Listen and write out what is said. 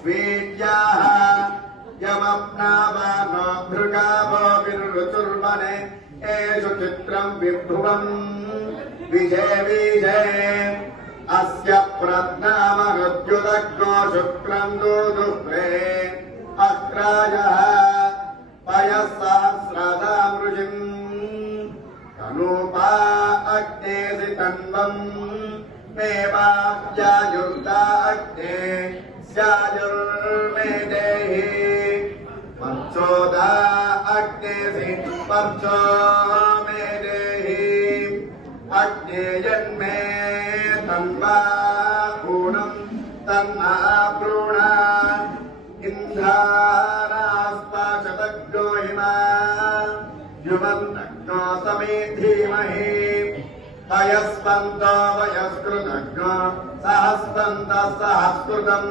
स्वीट्याः यमप्नावानो भृगावो विरुचुर्मने एषु चित्रम् विभुवम् विषे अस्य प्रज्ञामरुद्युदग्नो शुक्रम् दुदुह्रे अक्रायः पयःसहस्रदामृषिम् तनूपा अग्नेसि तन्वम् मेवाप्यायुर्दा अग्ने स्यायुर्मे देहि वर्चोदा अग्नेसि वर्चो मे देहि अग्नेयन्मे तन्वा पूर्णम् तन्ना प्रूणा इन्धानास्ताशतज्ञो हिमा युवन्तज्ञो समे धीमहि अयस्पन्तो वयस्कृतज्ञो सहस्पन्तः सहस्कृतम्